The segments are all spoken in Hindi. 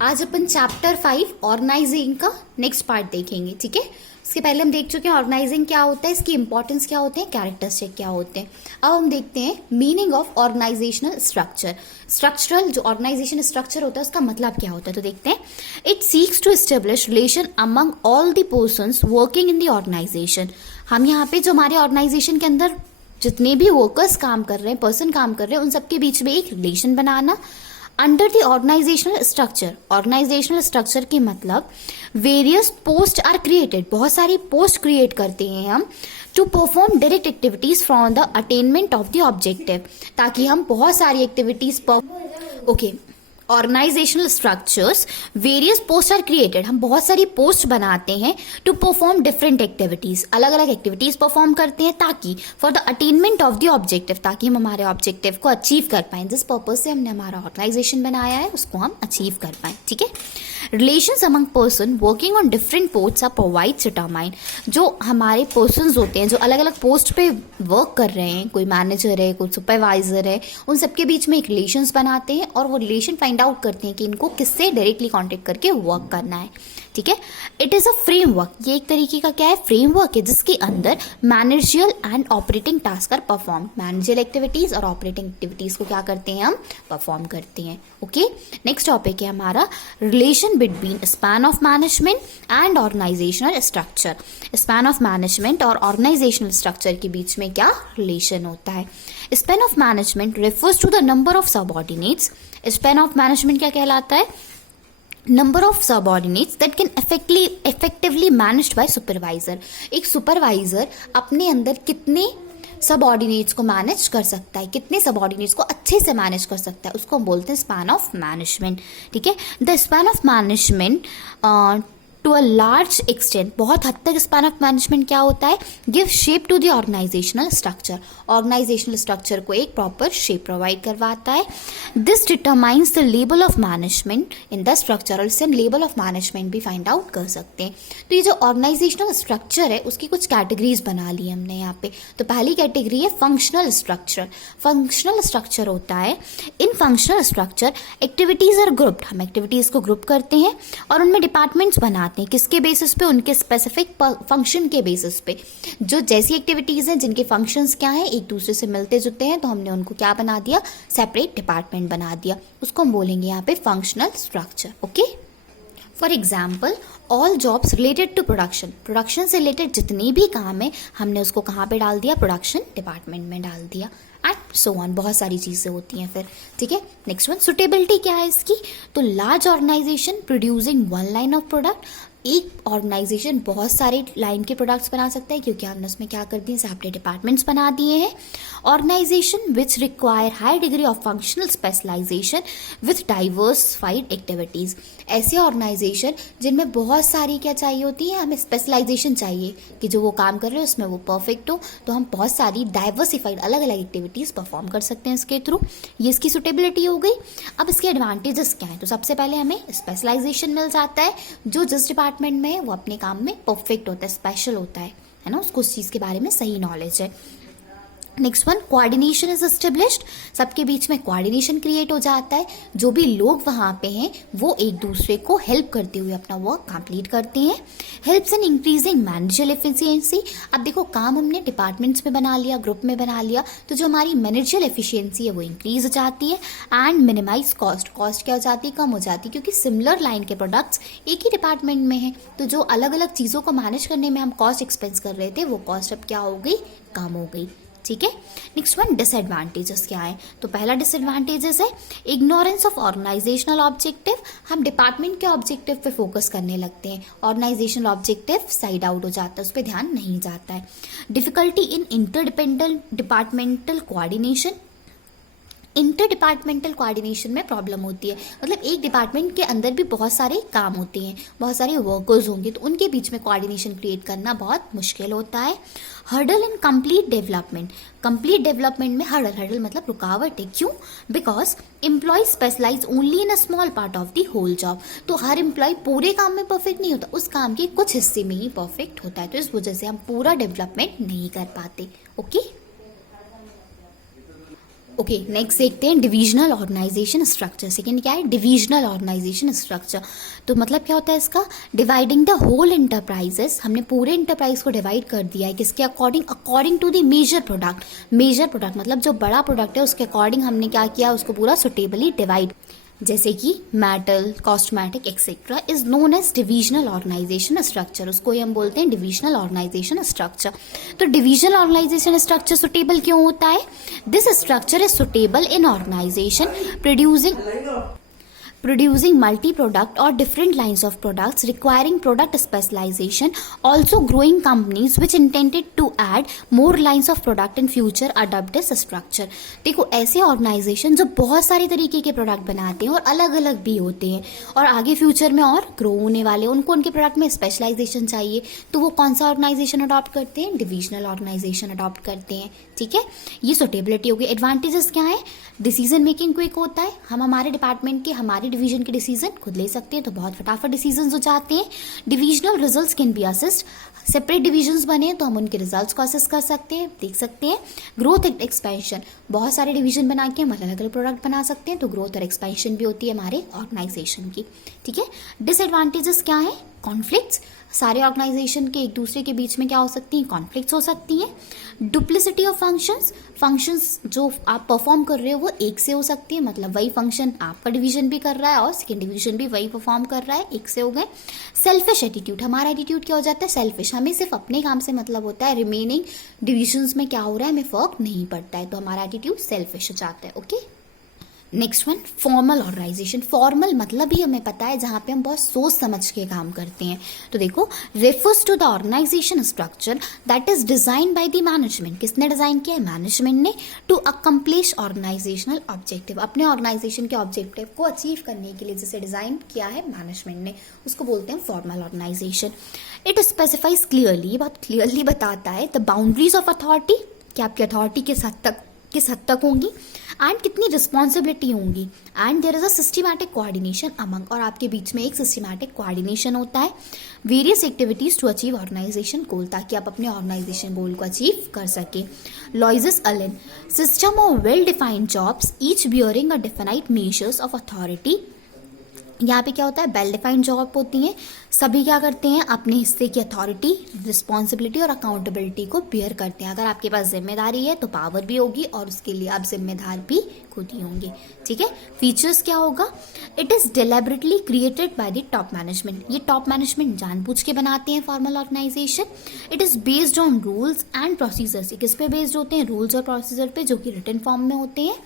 आज अपन चैप्टर 5 ऑर्गेनाइजिंग का नेक्स्ट पार्ट देखेंगे। ठीक है, इसके पहले हम देख चुके हैं ऑर्गेनाइजिंग क्या होता है, इसकी इंपॉर्टेंस क्या होते हैं, कैरेक्टरिस्टिक क्या होते हैं। अब हम देखते हैं meaning of organisational structure. Structural जो ऑर्गेनाइजेशन स्ट्रक्चर होता है उसका मतलब क्या होता है, तो देखते हैं। It seeks to establish relation among all the persons working in the organisation. हम यहाँ पे जो हमारे ऑर्गेनाइजेशन के अंदर जितने भी वर्कर्स काम कर रहे हैं, पर्सन काम कर रहे हैं, उन सबके बीच में एक रिलेशन बनाना। Under the organisational structure, organisational structure के मतलब वेरियस पोस्ट आर क्रिएटेड, बहुत सारी पोस्ट क्रिएट करते हैं हम to perform direct activities from the attainment of the objective, ताकि हम बहुत सारी activities okay organisational structures various post are created, हम बहुत सारी पोस्ट बनाते हैं टू परफॉर्म डिफरेंट एक्टिविटीज, अलग अलग एक्टिविटीज परफॉर्म करते हैं ताकि for the attainment of the objective, ताकि हम हमारे ऑब्जेक्टिव को अचीव कर पाए। जिस पर्पज से हमने हमारा ऑर्गेनाइजेशन बनाया है उसको हम अचीव कर पाए। ठीक है, relations among person working on different posts are provide determine, जो हमारे पर्सन्स होते हैं जो अलग अलग पोस्ट पे वर्क कर रहे हैं, कोई मैनेजर है, कोई सुपरवाइजर है, उन सबके बीच में एक रिलेशंस बनाते हैं और वो रिलेशन फाइंड आउट करते हैं कि इनको किससे डायरेक्टली कांटेक्ट करके वर्क करना है। ठीक है, इट इज अ फ्रेमवर्क, ये एक तरीके का क्या है, फ्रेमवर्क है, जिसके अंदर managerial and operating task are perform, managerial activities और ऑपरेटिंग एक्टिविटीज को क्या करते हैं हम परफॉर्म करते हैं। ओके, नेक्स्ट टॉपिक है हमारा relation between span of management and organisational structure. Span of management और ऑर्गेनाइजेशनल स्ट्रक्चर के बीच में क्या रिलेशन होता है। Span of management refers to the number of subordinates. Span of management क्या कहलाता है, number of subordinates that can effectively managed by supervisor. एक सुपरवाइजर अपने अंदर कितने सबऑर्डिनेट्स को मैनेज कर सकता है, कितने सबऑर्डिनेट्स को अच्छे से मैनेज कर सकता है, उसको हम बोलते हैं स्पैन ऑफ मैनेजमेंट। ठीक है, the span of management to a large extent, बहुत हद तक स्पैन ऑफ मैनेजमेंट क्या होता है, give shape to the organisational structure, organisational structure को एक प्रॉपर शेप प्रोवाइड करवाता है। This determines the level of management in the structure, और इससे हम लेवल ऑफ मैनेजमेंट भी फाइंड आउट कर सकते हैं। तो ये जो ऑर्गेनाइजेशनल स्ट्रक्चर है उसकी कुछ कैटेगरीज बना ली हमने यहाँ पे। तो पहली कैटेगरी है फंक्शनल स्ट्रक्चर। फंक्शनल स्ट्रक्चर होता है, in functional structure activities are grouped, हम एक्टिविटीज को ग्रुप करते हैं और उनमें डिपार्टमेंट्स बनाते हैं। किसके बेसिस पे, उनके स्पेसिफिक फंक्शन के बेसिस पे। जो जैसी एक्टिविटीज हैं जिनके फंक्शंस क्या हैं, एक दूसरे से मिलते जुलते हैं, तो हमने उनको क्या बना दिया, सेपरेट डिपार्टमेंट बना दिया, उसको हम बोलेंगे यहाँ पे functional structure. Okay, for example all jobs related to production, production से रिलेटेड जितनी भी काम है हमने उसको कहाँ पे डाल दिया, प्रोडक्शन डिपार्टमेंट में डाल दिया, एंड सो ऑन, बहुत सारी चीज़ें होती हैं फिर। ठीक है, नेक्स्ट वन सुटेबिलिटी क्या है इसकी, तो large organisation producing one line of product, एक ऑर्गेनाइजेशन बहुत सारे लाइन के प्रोडक्ट्स बना सकता है क्योंकि हमने उसमें क्या कर दिए, सेपरेट डिपार्टमेंट्स बना दिए हैं। Organisation which require high degree of functional specialisation with diversified activities, ऐसे ऑर्गेनाइजेशन जिनमें बहुत सारी क्या चाहिए होती है, हमें स्पेशलाइजेशन चाहिए कि जो वो काम कर रहे हैं उसमें वो परफेक्ट हो, तो हम बहुत सारी डाइवर्सिफाइड अलग अलग एक्टिविटीज़ परफॉर्म कर सकते हैं इसके थ्रू। ये इसकी सुटेबिलिटी हो गई। अब इसके एडवांटेजेस क्या हैं, तो सबसे पहले हमें स्पेशलाइजेशन मिल जाता है, जो जिस डिपार्टमेंट में है वो अपने काम में परफेक्ट होता है, स्पेशल होता है ना, उसको उस चीज़ के बारे में सही नॉलेज है। Next one coordination is established, सबके बीच में कोऑर्डिनेशन क्रिएट हो जाता है, जो भी लोग वहाँ पे हैं वो एक दूसरे को हेल्प करते हुए अपना वर्क कंप्लीट करते हैं। Helps in increasing managerial efficiency, अब देखो काम हमने डिपार्टमेंट्स में बना लिया, ग्रुप में बना लिया, तो जो हमारी मैनेजरियल एफिशिएंसी है वो इंक्रीज हो जाती है। एंड मिनिमाइज कॉस्ट, कॉस्ट क्या हो जाती है, कम हो जाती है, क्योंकि सिमिलर लाइन के प्रोडक्ट्स एक ही डिपार्टमेंट में है, तो जो अलग अलग चीज़ों को मैनेज करने में हम कॉस्ट एक्सपेंस कर रहे थे वो कॉस्ट अब क्या हो गई, कम हो गई। ठीक है, नेक्स्ट वन डिसएडवांटेजेस क्या है, तो पहला डिसएडवांटेजेस है इग्नोरेंस ऑफ ऑर्गेनाइजेशनल ऑब्जेक्टिव, हम डिपार्टमेंट के ऑब्जेक्टिव पे फोकस करने लगते हैं, ऑर्गेनाइजेशनल ऑब्जेक्टिव साइड आउट हो जाता है, उस पर ध्यान नहीं जाता है। Difficulty in interdependent departmental coordination, inter departmental coordination में प्रॉब्लम होती है, मतलब एक डिपार्टमेंट के अंदर भी बहुत सारे काम होते हैं, बहुत सारे वर्कर्स होंगे, तो उनके बीच में कोऑर्डिनेशन क्रिएट करना बहुत मुश्किल होता है। Hurdle in complete development, complete development में हर्डल, हर्डल मतलब रुकावट है, क्यों, because employ specialise only in a small part of the whole job, तो हर एम्प्लॉय पूरे काम में परफेक्ट नहीं होता, उस काम के कुछ हिस्से में ही परफेक्ट होता है, तो इस वजह से हम पूरा डेवलपमेंट नहीं कर पाते। ओके ओके, नेक्स्ट देखते हैं डिविजनल ऑर्गेनाइजेशन स्ट्रक्चर। सेकेंड क्या है? Divisional organisation structure. तो मतलब क्या होता है इसका? डिवाइडिंग द होल इंटरप्राइजेस, हमने पूरे इंटरप्राइज को डिवाइड कर दिया है किसके according? According to the major product. Major product मतलब जो बड़ा प्रोडक्ट है उसके अकॉर्डिंग हमने क्या किया, उसको पूरा सुटेबली डिवाइड, जैसे कि metal, cosmetic etcetera is known as divisional organisation structure. उसको ही हम बोलते हैं डिविजनल ऑर्गेनाइजेशन स्ट्रक्चर। तो डिविजनल ऑर्गेनाइजेशन स्ट्रक्चर सुटेबल क्यों होता है? This structure is suitable in organisation producing multi-product or different lines of products requiring product specialization, also growing companies which intended to add more lines of product in future adopt this structure। देखो ऐसे ऑर्गेनाइजेशन जो बहुत सारे तरीके के प्रोडक्ट बनाते हैं और अलग अलग भी होते हैं और आगे फ्यूचर में और ग्रो होने वाले, उनको उनके प्रोडक्ट में स्पेशलाइजेशन चाहिए, तो वो कौन सा ऑर्गेनाइजेशन अडॉप्ट करते हैं? डिविजनल ऑर्गेनाइजेशन अडॉप्ट करते हैं। ठीक है, ये सुटेबिलिटी होगी। एडवांटेजेस क्या है? डिसीजन मेकिंग क्विक होता है, हम हमारे डिपार्टमेंट के, हमारे डिवीजन के डिसीजन खुद ले सकते हैं, तो बहुत फटाफट डिसीजन हो जाते हैं। Divisional results can be assist, separate divisions बने तो हम उनके रिजल्ट्स को असिस्ट कर सकते हैं, देख सकते हैं। ग्रोथ एंड एक्सपेंशन, बहुत सारे डिवीजन बना के हम अलग अलग प्रोडक्ट बना सकते हैं, तो ग्रोथ और एक्सपेंशन भी होती है हमारे ऑर्गेनाइजेशन की। ठीक है, डिसएडवांटेजेस क्या है? कॉन्फ्लिक्ट्स, सारे ऑर्गेनाइजेशन के एक दूसरे के बीच में क्या हो सकती हैं? कॉन्फ्लिक्ट्स हो सकती हैं। डुप्लिसिटी ऑफ फंक्शंस जो आप परफॉर्म कर रहे हो वो एक से हो सकती है, मतलब वही फंक्शन आपका डिवीजन भी कर रहा है और सेकेंड डिवीजन भी वही परफॉर्म कर रहा है, एक से हो गए। सेल्फिश एटीट्यूड, हमारा एटीट्यूड क्या हो जाता है? सेल्फिश, हमें सिर्फ अपने काम से मतलब होता है, रिमेनिंग डिविजन्स में क्या हो रहा है हमें फर्क नहीं पड़ता है, तो हमारा एटीट्यूड सेल्फिश हो जाता है। Okay, next one, formal organisation. Formal मतलब ही हमें पता है जहां पे हम बहुत सोच समझ के काम करते हैं। तो देखो, refers to the organisation structure that is design by the management. किसने डिजाइन किया है? मैनेजमेंट ने। टू अकम्प्लिश ऑर्गेनाइजेशनल ऑब्जेक्टिव, अपने ऑर्गेनाइजेशन के ऑब्जेक्टिव को अचीव करने के लिए जिसे डिजाइन किया है मैनेजमेंट ने, उसको बोलते हैं formal organisation. It specifies clearly, बहुत क्लियरली बताता है द बाउंड्रीज ऑफ अथॉरिटी, कि आपकी अथॉरिटी किस हद तक होंगी एंड कितनी रिस्पॉन्सिबिलिटी होंगी, and there is a systematic coordination among, और आपके बीच में एक सिस्टमैटिक कोऑर्डिनेशन होता है। Various activities to achieve organisation goal, ताकि आप अपने ऑर्गेनाइजेशन गोल को अचीव कर सके। Louis Allen, system of well defined jobs each bearing a defined measures of authority. यहाँ पे क्या होता है? वेल डिफाइंड जॉब होती हैं, सभी क्या करते हैं? अपने हिस्से की अथॉरिटी, रिस्पॉन्सिबिलिटी और अकाउंटेबिलिटी को बेयर करते हैं। अगर आपके पास जिम्मेदारी है तो पावर भी होगी और उसके लिए आप जिम्मेदार भी खुद ही होंगे। ठीक है, फीचर्स क्या होगा? It is deliberately created by the top management, ये टॉप मैनेजमेंट जानबूझ के बनाते हैं formal organisation. It is based on rules and procedures, किस पे बेस्ड होते हैं? रूल्स और प्रोसीजर पे, जो कि रिटन फॉर्म में होते हैं।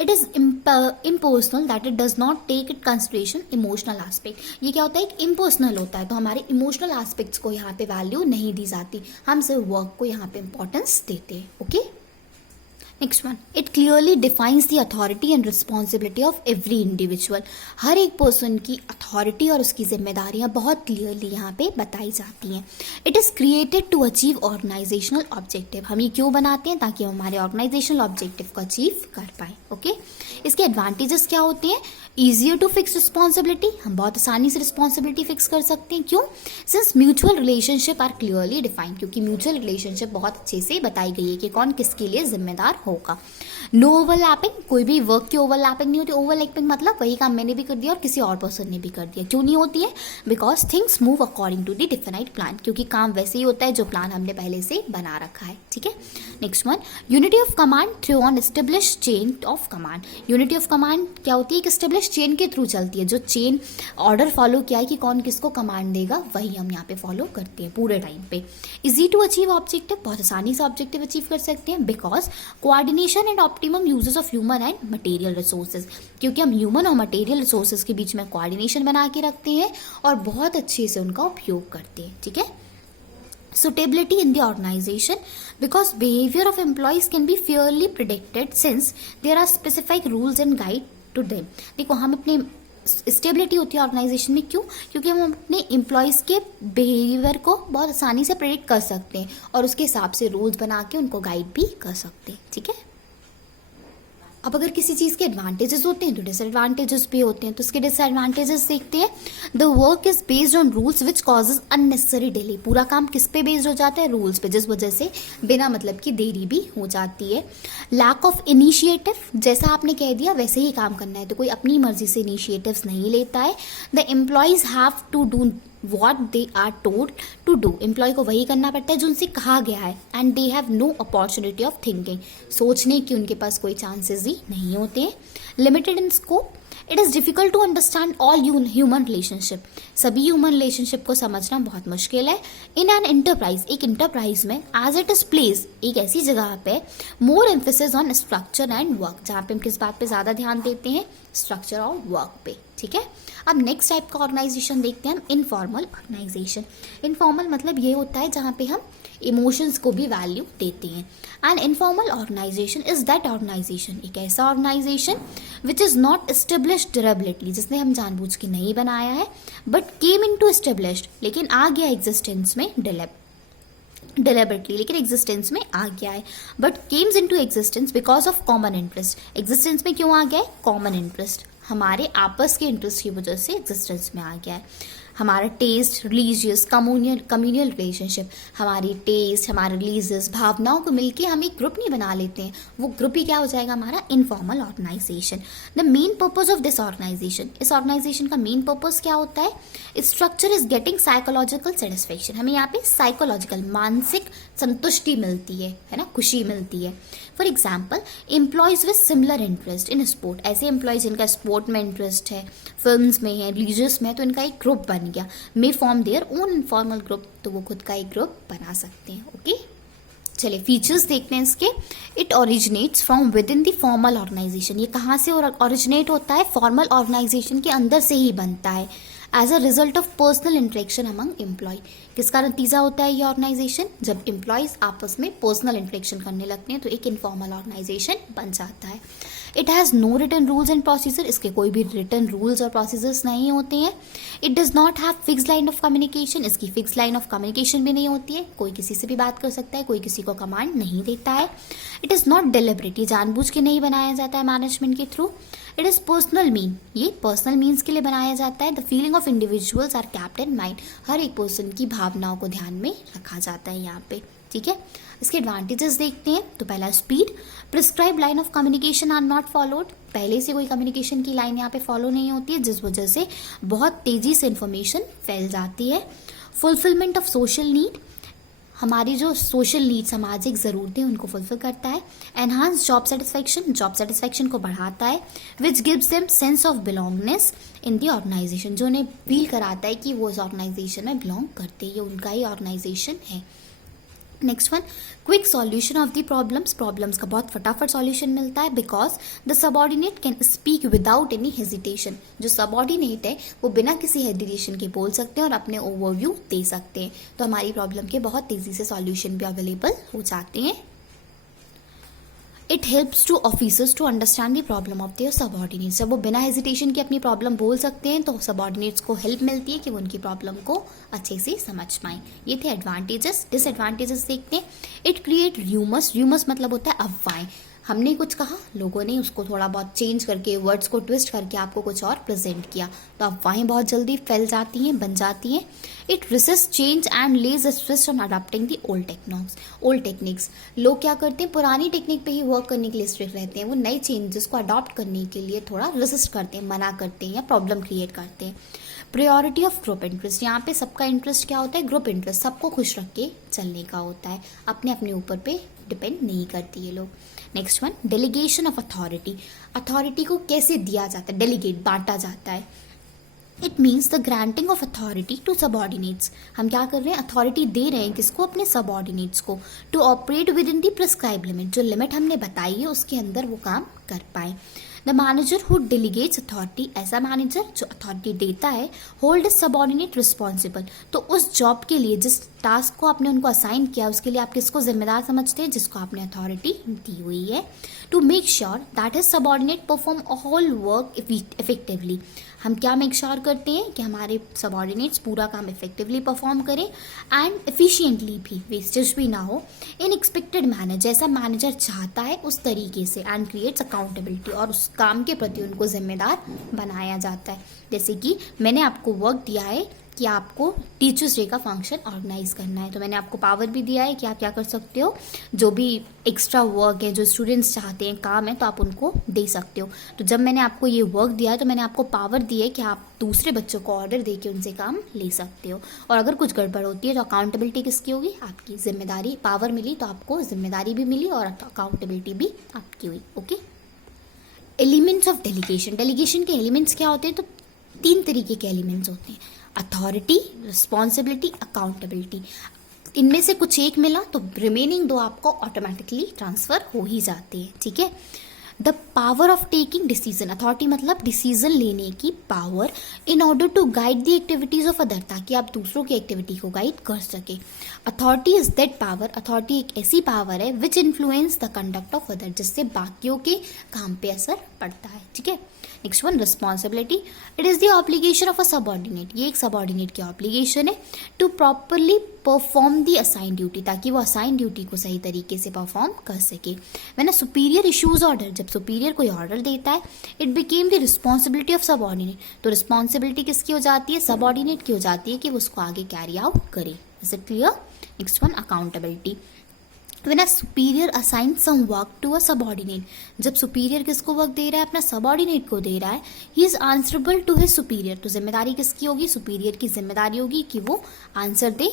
It is impersonal that it does not take it consideration emotional aspect. ये क्या होता है? एक इम्पर्सनल होता है, तो हमारे इमोशनल एस्पेक्ट्स को यहाँ पे वैल्यू नहीं दी जाती, हम सिर्फ वर्क को यहाँ पे इंपॉर्टेंस देते हैं। Okay, next one, it clearly defines the authority and responsibility of every individual. हर एक पर्सन की अथॉरिटी और उसकी जिम्मेदारियां बहुत क्लियरली यहाँ पे बताई जाती हैं। It is created to achieve organisational objective, हम ये क्यों बनाते हैं? ताकि हम हमारे ऑर्गेनाइजेशनल ऑब्जेक्टिव को अचीव कर पाए। ओके, इसके एडवांटेजेस क्या होते हैं? ईजियर टू फिक्स रिस्पॉन्सिबिलिटी, हम बहुत आसानी से रिस्पॉन्सिबिलिटी फिक्स कर सकते हैं। क्यों? Since mutual relationship are clearly defined, क्योंकि म्यूचुअल रिलेशनशिप बहुत अच्छे से बताई गई है कि कौन किसके लिए जिम्मेदार होगा। नो ओवरलैपिंग, कोई भी वर्क की ओवरलैपिंग नहीं होती। ओवरलैपिंग मतलब वही काम मैंने भी कर दिया और किसी और पर्सन ने भी कर दिया। क्यों नहीं होती है? Because things move according to the defined plan, क्योंकि काम वैसे ही होता है जो प्लान हमने पहले से बना रखा है। ठीक है, next one, unity of command through on establish chain of command. Unity of command क्या होती है? एक एस्टेब्लिश चेन के थ्रू चलती है, जो चेन ऑर्डर फॉलो किया है कि कौन किसको कमांड देगा, वही हम यहाँ पे फॉलो करते हैं पूरे टाइम पे। इजी टू अचीव ऑब्जेक्टिव, बहुत आसानी से ऑब्जेक्टिव अचीव कर सकते हैं। Because coordination and optimum uses of human and material resources, क्योंकि हम ह्यूमन और मटेरियल रिसोर्सेज के बीच में कोऑर्डिनेशन बना के रखते हैं और बहुत अच्छे से उनका उपयोग करते हैं। ठीक है, suitability in the organization, because behavior of employees can be fairly predicted since there are specific rules and guide to them। देखो, हम अपने स्टेबिलिटी होती है ऑर्गेनाइजेशन में, क्यों? क्योंकि हम अपने एम्प्लॉयज़ के बिहेवियर को बहुत आसानी से प्रेडिक्ट कर सकते हैं और उसके हिसाब से रूल्स बना के उनको गाइड भी कर सकते हैं। ठीक है, अब अगर किसी चीज़ के एडवांटेजेस होते हैं तो डिसएडवांटेजेस भी होते हैं, तो उसके डिसएडवांटेजेस देखते हैं। The work is based on rules which causes unnecessary delay. पूरा काम किस पे बेस्ड हो जाता है? रूल्स पे, जिस वजह से बिना मतलब की देरी भी हो जाती है। लैक ऑफ इनिशिएटिव, जैसा आपने कह दिया वैसे ही काम करना है, तो कोई अपनी मर्जी से इनिशिएटिव्स नहीं लेता है। The employees have to do what they are told to do. Employ को वही करना पड़ता है जो उनसे कहा गया है। And they have no opportunity of thinking, सोचने की उनके पास कोई चांसेस ही नहीं होते हैं। Limited in scope, it is difficult to understand all human relationship. सभी ह्यूमन रिलेशनशिप को समझना बहुत मुश्किल है। इन एन एंटरप्राइज, एक इंटरप्राइज में एज इट इज प्लेस, एक ऐसी जगह पे more emphasis on structure and work, जहाँ पे हम किस बात पे ज़्यादा ध्यान देते हैं? स्ट्रक्चर और वर्क पे। ठीक है, अब नेक्स्ट टाइप का ऑर्गेनाइजेशन देखते हैं हम, इनफॉर्मल ऑर्गेनाइजेशन। इनफॉर्मल मतलब ये होता है जहाँ पे हम इमोशंस को भी वैल्यू देते हैं। And informal organisation is that organisation, एक ऐसा organisation which is not established deliberately, जिसने हम जानबूझ के नहीं बनाया है, but came into established, लेकिन आ गया एग्जिस्टेंस में डिलिबरेटली, लेकिन एग्जिस्टेंस में आ गया है। But comes into existence because of common interest. Existence में क्यों आ गया है? कॉमन इंटरेस्ट, हमारे आपस के इंटरेस्ट की वजह से एग्जिस्टेंस में आ गया है। हमारा टेस्ट, रिलीजियस, कम्युनियल रिलेशनशिप, हमारी टेस्ट, हमारे रिलीजियस भावनाओं को मिलके हम एक ग्रुप नहीं बना लेते हैं, वो ग्रुप ही क्या हो जाएगा? हमारा informal organisation. The main purpose of this organisation, इस ऑर्गेनाइजेशन का मेन पर्पज क्या होता है? Structure is getting psychological satisfaction, हमें यहाँ पे साइकोलॉजिकल मानसिक संतुष्टि मिलती है ना, खुशी मिलती है। For example, employees with similar interest in sport, ऐसे एम्प्लॉयज जिनका स्पोर्ट में इंटरेस्ट है, फिल्म्स में है, रिलीजियस में, तो इनका एक ग्रुप बन गया। May form their own informal group, तो वो खुद का एक ग्रुप बना सकते हैं। ओके, चलिए फीचर्स देखते हैं इसके। It originates from within the formal organisation, ये कहाँ से ओरिजिनेट होता है? फॉर्मल ऑर्गेनाइजेशन के अंदर से ही बनता है। As a result of personal interaction among employ, किसका नतीजा होता है ये ऑर्गेनाइजेशन? जब एम्प्लॉयज आपस में पर्सनल इंटरेक्शन करने लगते हैं तो एक इनफॉर्मल ऑर्गेनाइजेशन बन जाता है। It has no written rules and procedure, इसके कोई भी रिटन रूल्स और प्रोसीजर्स नहीं होते हैं। It does not have fix line of communication, इसकी फिक्स लाइन ऑफ कम्युनिकेशन भी नहीं होती है, कोई किसी से भी बात कर सकता है, कोई किसी को कमांड नहीं देता है। इट इज़ नॉट डेलिबरेट, ये जानबूझ के नहीं बनाया जाता है मैनेजमेंट के through. It is personal mean, ये पर्सनल मीन्स के लिए बनाया जाता है। The feeling of individuals are kept in mind, हर एक पर्सन की भावनाओं को ध्यान में रखा जाता है यहाँ पे। ठीक है, इसके एडवांटेजेस देखते हैं। तो पहला, speed, prescribe line of communication are not followed, पहले से कोई कम्युनिकेशन की लाइन यहाँ पे फॉलो नहीं होती है, जिस वजह से बहुत तेजी से इंफॉर्मेशन फैल जाती है। फुलफिलमेंट ऑफ सोशल नीड, हमारी जो सोशल नीड, सामाजिक ज़रूरतें, उनको फुलफिल करता है। एनहांस जॉब सेटिस्फैक्शन को बढ़ाता है। Which gives them sense of belongingness in the organisation, जो उन्हें फील कराता है कि वो उस ऑर्गेनाइजेशन में बिलोंग करते हैं, ये उनका ही ऑर्गेनाइजेशन है। Next one, quick solution of the problems का बहुत फटाफट सॉल्यूशन मिलता है। Because the subordinate can speak without any hesitation, जो सबऑर्डिनेट है वो बिना किसी हेजिटेशन के बोल सकते हैं और अपने ओवरव्यू दे सकते हैं, तो हमारी प्रॉब्लम के बहुत तेजी से सॉल्यूशन भी अवेलेबल हो जाते हैं। It helps to officers to understand the problem of their subordinates, जब वो बिना हेजिटेशन के अपनी प्रॉब्लम बोल सकते हैं तो सबऑर्डिनेट्स को हेल्प मिलती है कि वो उनकी प्रॉब्लम को अच्छे से समझ पाएं। ये थे एडवांटेजेस। डिसएडवांटेजेस देखते हैं। इट क्रिएट र्यूमर्स मतलब होता है अफवाहें, हमने कुछ कहा, लोगों ने उसको थोड़ा बहुत चेंज करके, वर्ड्स को ट्विस्ट करके आपको कुछ और प्रेजेंट किया, तो अफवाहें बहुत जल्दी फैल जाती हैं, बन जाती हैं। It resist change and lays a stress on adopting the old techniques, लोग क्या करते हैं, पुरानी टेक्निक पे ही वर्क करने के लिए स्ट्रिक्ट रहते हैं, वो नई चेंजेस को अडॉप्ट करने के लिए थोड़ा रेसिस्ट करते हैं, मना करते हैं या प्रॉब्लम क्रिएट करते हैं। प्रायोरिटी ऑफ ग्रुप इंटरेस्ट, यहाँ पे सबका इंटरेस्ट क्या होता है? ग्रुप इंटरेस्ट, सबको खुश रख के चलने का होता है, अपने अपने ऊपर पे डिपेंड नहीं करती है लोग। Next one, delegation of authority को कैसे दिया जाता है? डेलीगेट, बांटा जाता है। It means the granting of authority to subordinates, हम क्या कर रहे हैं? अथॉरिटी दे रहे हैं किसको? अपने सबऑर्डिनेट्स को। To operate within the prescribe limit, जो लिमिट हमने बताई है उसके अंदर वो काम कर पाए। The manager who delegates authority, ऐसा मैनेजर जो अथॉरिटी देता है, होल्ड सबऑर्डिनेट रिस्पॉन्सिबल, तो उस जॉब के लिए, जिस टास्क को आपने उनको असाइन किया, उसके लिए आप किसको जिम्मेदार समझते हैं? जिसको आपने अथॉरिटी दी हुई है। To make sure that his subordinate perform all work effectively. हम क्या मेक श्योर करते हैं कि हमारे सबऑर्डिनेट्स पूरा काम इफेक्टिवली परफॉर्म करें एंड एफिशिएंटली भी, वेस्टेज भी ना हो, इन एक्सपेक्टेड मैनर, जैसा मैनेजर चाहता है उस तरीके से, एंड क्रिएट्स अकाउंटेबिलिटी, और उस काम के प्रति उनको जिम्मेदार बनाया जाता है। जैसे कि मैंने आपको वर्क दिया है कि आपको टीचर्स डे का फंक्शन ऑर्गेनाइज करना है, तो मैंने आपको पावर भी दिया है कि आप क्या कर सकते हो, जो भी एक्स्ट्रा वर्क है जो स्टूडेंट्स चाहते हैं, काम है, तो आप उनको दे सकते हो। तो जब मैंने आपको ये वर्क दिया है तो मैंने आपको पावर दी है कि आप दूसरे बच्चों को ऑर्डर दे के उनसे काम ले सकते हो। और अगर कुछ गड़बड़ होती है तो अकाउंटेबिलिटी किसकी होगी, आपकी। जिम्मेदारी, पावर मिली तो आपको जिम्मेदारी भी मिली और अकाउंटेबिलिटी भी आपकी हुई। Okay, elements of delegation. Delegation के एलिमेंट्स क्या होते हैं, तो 3 तरीके के एलिमेंट्स होते हैं, अथॉरिटी, रिस्पॉन्सिबिलिटी, अकाउंटेबिलिटी। इनमें से कुछ एक मिला तो रिमेनिंग 2 आपको ऑटोमेटिकली ट्रांसफर हो ही जाते हैं, ठीक है। The power of taking decision. Authority मतलब डिसीजन लेने की power, in order to guide the activities of other, ताकि आप दूसरों की एक्टिविटी को गाइड कर सके। Authority is that power. Authority एक ऐसी पावर है which influence the conduct of other, जिससे बाकियों के काम पे असर पड़ता है, ठीक है। Next one, responsibility. It is the obligation of a subordinate. ये एक सबऑर्डिनेट की ऑब्लिगेशन है to properly perform the assign duty, ताकि वो असाइन ड्यूटी को सही तरीके से परफॉर्म कर सके। When a superior issues order, जब सुपीरियर कोई ऑर्डर देता है, it became the responsibility of subordinate. तो रिस्पॉन्सिबिलिटी किसकी हो जाती है, सबऑर्डिनेट की हो जाती है कि वो उसको आगे कैरी आउट करे। Is it clear? Next one, accountability. When a superior assigns some work to a subordinate, जब सुपीरियर किसको वर्क दे रहा है, अपना सबऑर्डिनेट को दे रहा है, he is answerable to his superior. तो जिम्मेदारी किसकी होगी, सुपीरियर की जिम्मेदारी होगी कि वो आंसर दे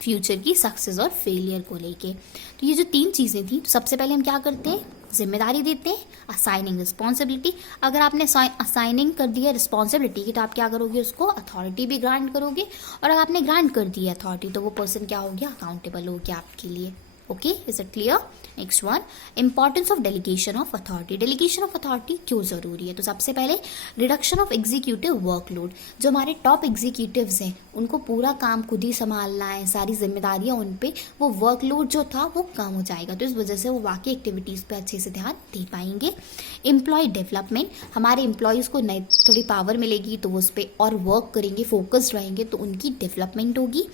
फ्यूचर की सक्सेस और फेलियर को लेके। तो ये जो 3 चीजें थी, तो सबसे पहले हम क्या करते हैं, जिम्मेदारी देते हैं, असाइनिंग रिस्पॉन्सिबिलिटी। अगर आपने असाइनिंग कर दिया रिस्पॉन्सिबिलिटी की, तो आप क्या करोगे, उसको अथॉरिटी भी ग्रांट करोगे, और अगर आपने ग्रांट कर दी अथॉरिटी, तो वो पर्सन क्या हो गया, अकाउंटेबल हो गया आपके लिए। Okay, is it clear? Next one, importance of delegation of authority. Delegation of authority क्यों जरूरी है, तो सबसे पहले रिडक्शन ऑफ एग्जीक्यूटिव वर्कलोड। जो हमारे टॉप एग्जीक्यूटिव्स हैं, उनको पूरा काम खुद ही संभालना है, सारी जिम्मेदारियां उन पे, वो वर्कलोड जो था वो कम हो जाएगा, तो इस वजह से वो बाकी एक्टिविटीज पे अच्छे से ध्यान दे पाएंगे। एम्प्लॉय डेवलपमेंट, हमारे एम्प्लॉयज को नई थोड़ी पावर मिलेगी तो वो उस पर और वर्क करेंगे, फोकस्ड रहेंगे, तो उनकी डेवलपमेंट होगी।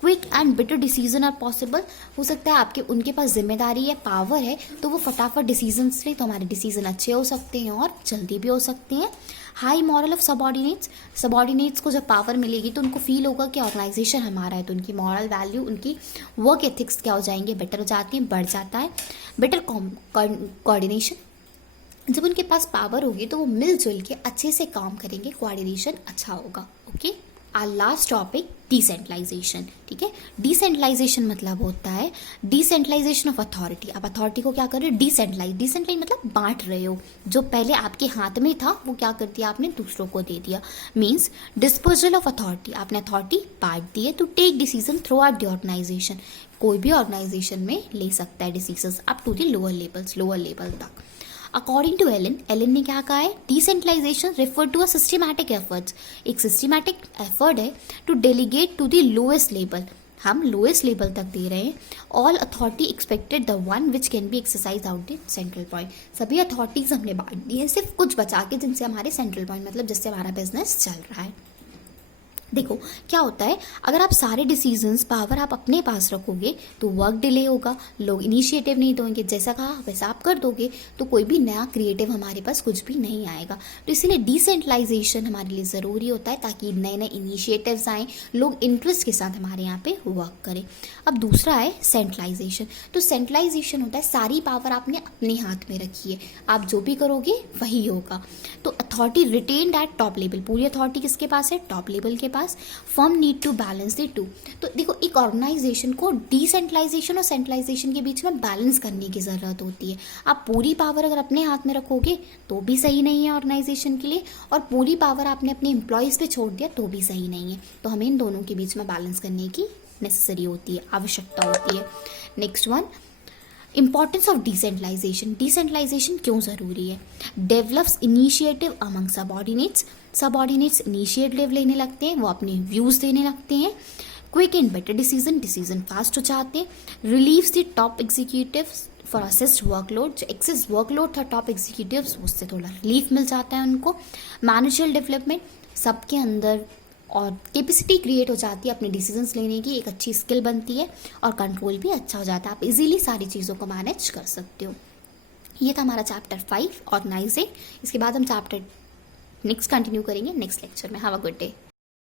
Quick and better decision are possible. हो सकता है आपके उनके पास जिम्मेदारी है, पावर है, तो वो फटाफट डिसीजंस ले, तो हमारे डिसीजन अच्छे हो सकते हैं और जल्दी भी हो सकते हैं। High moral of subordinates. Subordinates को जब पावर मिलेगी तो उनको फील होगा कि ऑर्गेनाइजेशन हमारा है, तो उनकी मॉरल वैल्यू, उनकी वर्क एथिक्स क्या हो जाएंगे, बेटर हो जाती हैं, बढ़ जाता है। बेटर कोऑर्डिनेशन, जब उनके पास पावर होगी तो वो मिलजुल के अच्छे से काम करेंगे, कोऑर्डिनेशन अच्छा होगा। Okay, our last topic, decentralisation. ठीक है, डिसेंट्रलाइजेशन मतलब होता है डिसेंट्रलाइजेशन ऑफ अथॉरिटी। आप अथॉरिटी को क्या कर रहे हो, डिसेंट्रलाइज। डिसेंट्रलाइज मतलब बांट रहे हो, जो पहले आपके हाथ में था वो क्या कर दिया आपने, दूसरों को दे दिया। मीन्स डिस्पोजल ऑफ अथॉरिटी, आपने अथॉरिटी बांट दी है to take decision throughout the organisation. कोई भी ऑर्गेनाइजेशन में ले सकता है decision up to the lower levels, lower level तक। अकॉर्डिंग टू एलन ने क्या कहा है, decentralisation refer to a systematic efforts. एक सिस्टमैटिक एफर्ट है to delegate to the lowest level. हम लोएस्ट लेवल तक दे रहे हैं। All authority expected the one which can be exercise out the central point. सभी अथॉरिटीज हमने बांट दी है, सिर्फ कुछ बचा के, जिनसे हमारे सेंट्रल पॉइंट मतलब जिससे हमारा बिजनेस चल रहा है। देखो क्या होता है, अगर आप सारे डिसीजंस पावर आप अपने पास रखोगे तो वर्क डिले होगा, लोग इनिशिएटिव नहीं दोगे, जैसा कहा वैसा आप कर दोगे, तो कोई भी नया क्रिएटिव हमारे पास कुछ भी नहीं आएगा। तो इसीलिए डिसेंट्रलाइजेशन हमारे लिए ज़रूरी होता है, ताकि नए नए इनिशिएटिव्स आएँ, लोग इंटरेस्ट के साथ हमारे यहाँ पे वर्क करें। अब दूसरा है सेंट्रलाइजेशन। तो सेंट्रलाइजेशन होता है सारी पावर आपने अपने हाथ में रखी है, आप जो भी करोगे वही होगा। तो authority retained at top level, पूरी अथॉरिटी किसके पास है, टॉप लेवल के पास। Firm need to balance the two. तो देखो एक ऑर्गेनाइजेशन को डिसेंट्रलाइजेशन और सेंट्रलाइजेशन के बीच में बैलेंस करने की जरूरत होती है। आप पूरी पावर अगर अपने हाथ में रखोगे तो भी सही नहीं है ऑर्गेनाइजेशन के लिए, और पूरी पावर आपने अपने एम्प्लॉयज पे छोड़ दिया तो भी सही नहीं है। तो हमें इन दोनों के बीच में बैलेंस करने की नेसेसरी होती है, आवश्यकता होती है। Next one, importance of decentralisation. Decentralisation क्यों जरूरी है, develops initiative among subordinates. Subordinates initiative लेने लगते हैं, वो अपने व्यूज देने लगते हैं। Quick and better decision, decision fast हो जाते हैं। Relieves the top executive for assist workload, जो एक्सेस वर्कलोड था टॉप एग्जीक्यूटिव्स, उससे थोड़ा रिलीफ मिल जाता है उनको। मैनेजरियल डेवलपमेंट, सबके अंदर और कैपेसिटी क्रिएट हो जाती है अपने डिसीजंस लेने की, एक अच्छी स्किल बनती है और कंट्रोल भी अच्छा हो जाता है, आप इजीली सारी चीज़ों को मैनेज कर सकते हो। ये था हमारा चैप्टर 5 ऑर्गेनाइजिंग। इसके बाद हम चैप्टर नेक्स्ट कंटिन्यू करेंगे नेक्स्ट लेक्चर में। Have a good day.